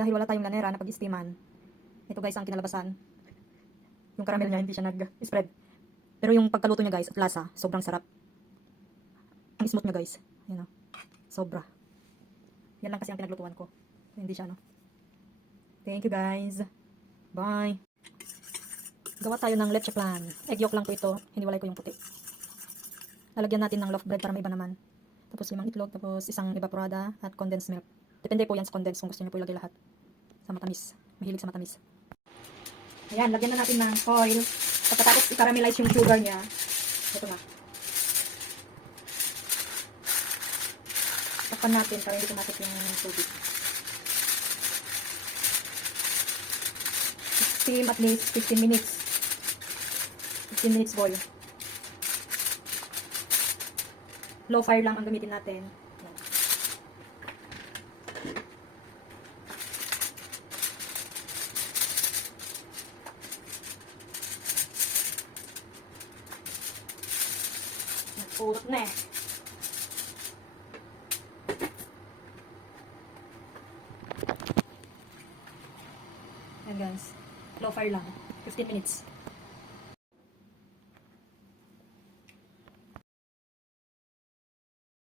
Dahil wala tayong lanera na pag-istiman, ito guys ang kinalabasan. Yung caramel niya hindi siya nag-spread. Pero yung pagkaluto niya guys at lasa, sobrang sarap. Ang smooth niya guys. Yan o. Sobra. Yan lang kasi ang pinaglutuan ko. Hindi siya Thank you guys. Bye. Gawa tayo ng leche flan. Egg yolk lang po ito. Hiniwalay ko yung puti. Lalagyan natin ng loaf bread para may iba naman. Tapos 5 itlog, tapos isang evaporada at condensed milk. Depende po yan sa condensed kung gusto niyo po ilagay lahat. Sa matamis. Mahilig sa matamis. Ayan, lagyan na natin ng foil. Pagkatapos i-caramelize yung sugar niya. Ito na. Takpan natin para hindi tumatik yung tubig. Steam at least 15 minutes. 15 minutes boil. Low fire lang ang gamitin natin. Nagpurot na eh. Ayan guys. Low fire lang. 15 minutes.